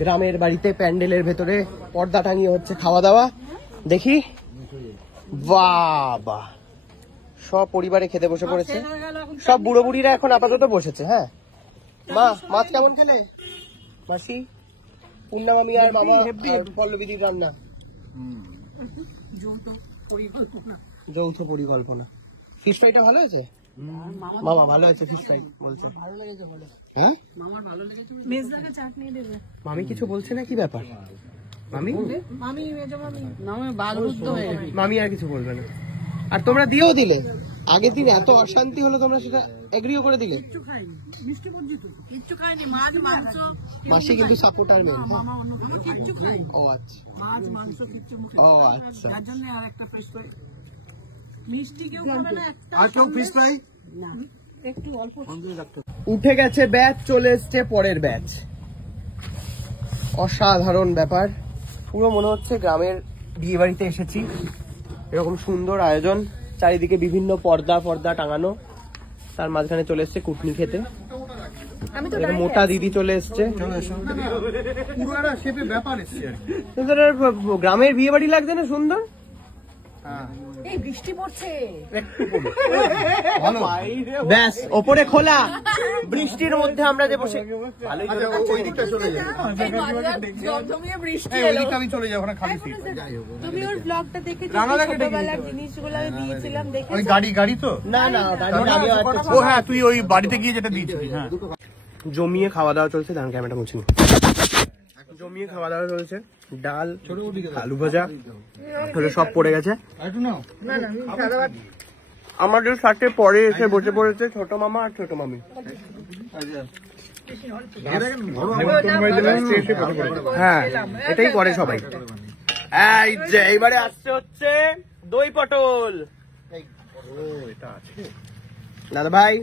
গ্রামের বাড়িতে প্যান্ডেলের ভেতরে পর্দা টাঙিয়ে হচ্ছে খাওয়া দাওয়া। দেখি, বাবা সব পরিবারে খেতে বসে পড়েছে। সব বুড়ো বুড়িরা এখন আপাতত বসেছে। হ্যাঁ মা, মাছ কেমন খেলে? মাসি, পূর্ণা মামি আর মামা পল্লবীদির রান্না যৌথ পরিকল্পনা। ফিশ ফ্রাইটা ভালো আছে? মামা ভালো আছে ফিশ ফ্রাই বলছে। হ্যাঁ মামি কিছু বলছে না? কি ব্যাপার মামি? মামি আর কিছু বলবে না। আর তোমরা দিয়েও দিলে, আগের দিন এত অশান্তি হলো, তোমরা সেটা এগ্রিও করে দিলে। মাসি কিন্তু সাপোর্টার নেই। ও আচ্ছা, ও আচ্ছা। উঠে গেছে ব্যাচ, চলে এসছে পরের ব্যাচ। অসাধারণ ব্যাপার, পুরো মনে হচ্ছে গ্রামের বিয়ে বাড়িতে এসেছি। এরকম সুন্দর আয়োজন, চারিদিকে বিভিন্ন পর্দা পর্দা টাঙানো, তার মাঝখানে চলে এসছে কুটনি খেতে। মোটা দিদি চলে এসছে। গ্রামের বিয়ে বাড়ি লাগছে না সুন্দর? বৃষ্টি পড়ছে, ব্যাস ওপরে খোলা, বৃষ্টির মধ্যে আমরা যে বসে গাড়ি তো না না ও হ্যাঁ তুই ওই বাড়িতে গিয়ে যেটা দিয়েছিলি। হ্যাঁ জমিয়ে খাওয়া দাওয়া চলছে। ধান ক্যামেরাটা মুছিনি। জমিয়ে খাওয়া দাওয়া চলছে, ডাল, আলু ভাজা সব পড়ে গেছে। আমাদের সাথে পরে এসে বসে পড়েছে ছোট মামা আর ছোট মামি। হ্যাঁ এটাই করে সবাই। এই যে এইবারে আসছে হচ্ছে দই পটল। দাদা ভাই,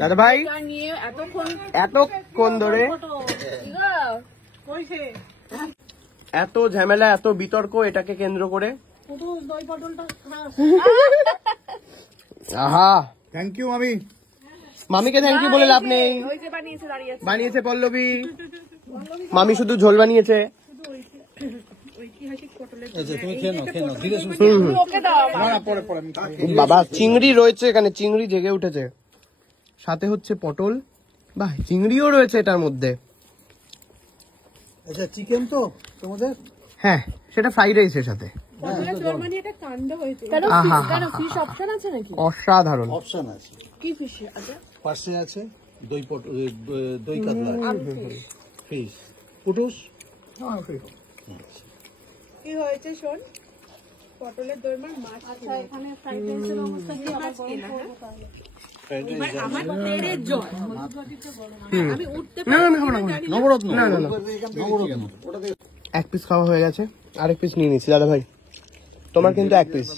দাদা ভাই এতক্ষণ ধরে এত ঝামেলা, এত বিতর্ক, এটাকে কেন্দ্র করে। আহা, থ্যাংক ইউ মামি। মামিকে থ্যাংক ইউ বলে লাভ নেই। বানিয়েছে পল্লবী, মামি শুধু ঝোল বানিয়েছে। বাবা চিংড়ি রয়েছে এখানে, চিংড়ি জেগে উঠেছে, সাথে হচ্ছে পটল। বাহ, চিংড়িও রয়েছে এটার মধ্যে। আচ্ছা চিকেন তো তোমাদের? হ্যাঁ সেটা ফ্রাইড রাইসের সাথে। অসাধারণ অপশন আছে। কি ফিশ আছে? পাশে আছে দই পটল, দই কাতলা, ফিশ, পুটুস। কি হয়েছে শোন, পটলের দোরমার মাছ। আচ্ছা এখানে ফ্রাইড রাইসের অবস্থা কি? আবার এক পিস খাওয়া হয়ে গেছে, আরেক পিস নিয়ে নিচ্ছি। দাদা ভাই তোমার কিন্তু এক পিস।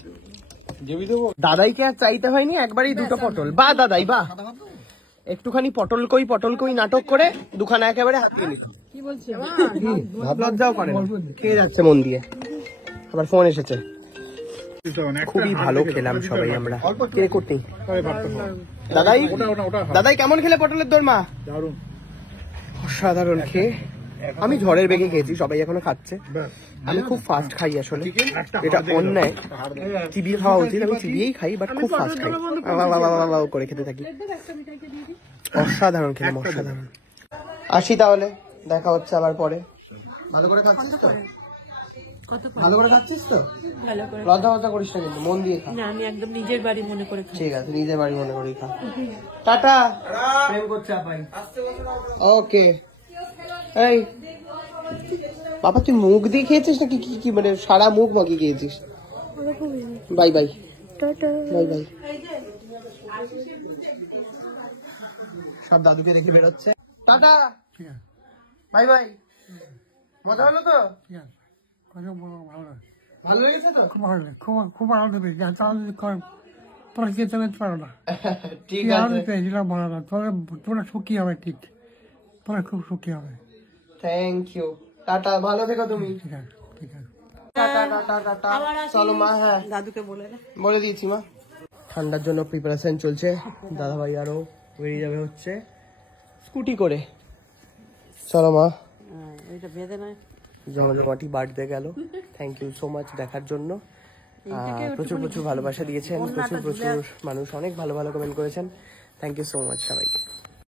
দাদাইকে আর চাইতে হয়নি, একবারই দুটো পটল। বা দাদাই বা একটুখানি পটল কই নাটক করে দুখানা একেবারে হাতিয়ে নিচ্ছি। লজ্জাও করে, খেয়ে যাচ্ছে মন দিয়ে। আবার ফোন এসেছে। খুবই ভালো খেলাম সবাই আমরা। কে করতে দাদাই, দাদাই কেমন খেলে পটলের দোরমা? অসাধারণ খেয়ে। আমি ঝড়ের বেগে খেয়েছি, সবাই এখনো খাচ্ছে। আমি খুব ফাস্ট খাই, আসলে এটা অন্যায়, চিবিয়ে খাওয়া উচিত। আমি চিবিয়েই খাই, বাট খুব ফাস্ট খাই, করে খেতে থাকি। অসাধারণ খেলাম, অসাধারণ। আসি তাহলে, দেখা হচ্ছে আবার পরে। ভালো করে খাচ্ছিস তো? ভালো করে খাচ্ছিস তো? লজ্জা করিস না কিন্তু, মন দিয়ে খা। আমি একদম নিজের বাড়ি মনে করে খাই। ঠিক আছে, নিজের বাড়ি মনে করেই খা। টাটা। ওকে। এই বাবা তুই মুখ দিয়ে খেয়েছিস নাকি কি মানে সারা মুখ মাগিয়ে খেয়েছিস? Bye bye, bye bye. সব দাদুকে রেখে বেরোচ্ছে। Tata, bye bye. মজা হলো তো? ভালো লেগেছে তো? খুব আনন্দ পেয়েছি। তোরা যেতে পারো না, ঠিক আছে, পেয়েছিলাম ভালো না। তোরা সুখী হবে, ঠিক তোরা খুব সুখী হবে। থ্যাংক ইউ, টাটা, ভালো থেকো তুমি। ঠিক আছে, ঠিক আছে, চলো মা। হ্যাঁ দাদুকে বলে দিয়েছি মা। ঠান্ডার জন্য প্রিপারেশন চলছে। দাদা ভাই আরো বেরিয়ে যাবে হচ্ছে স্কুটি করে। চলো মা, জমজমাটি বার্থডে গেল। থ্যাংক ইউ সো মাচ দেখার জন্য। প্রচুর প্রচুর ভালোবাসা দিয়েছেন, প্রচুর প্রচুর মানুষ অনেক ভালো ভালো কমেন্ট করেছেন। থ্যাংক ইউ সো মাচ সবাইকে।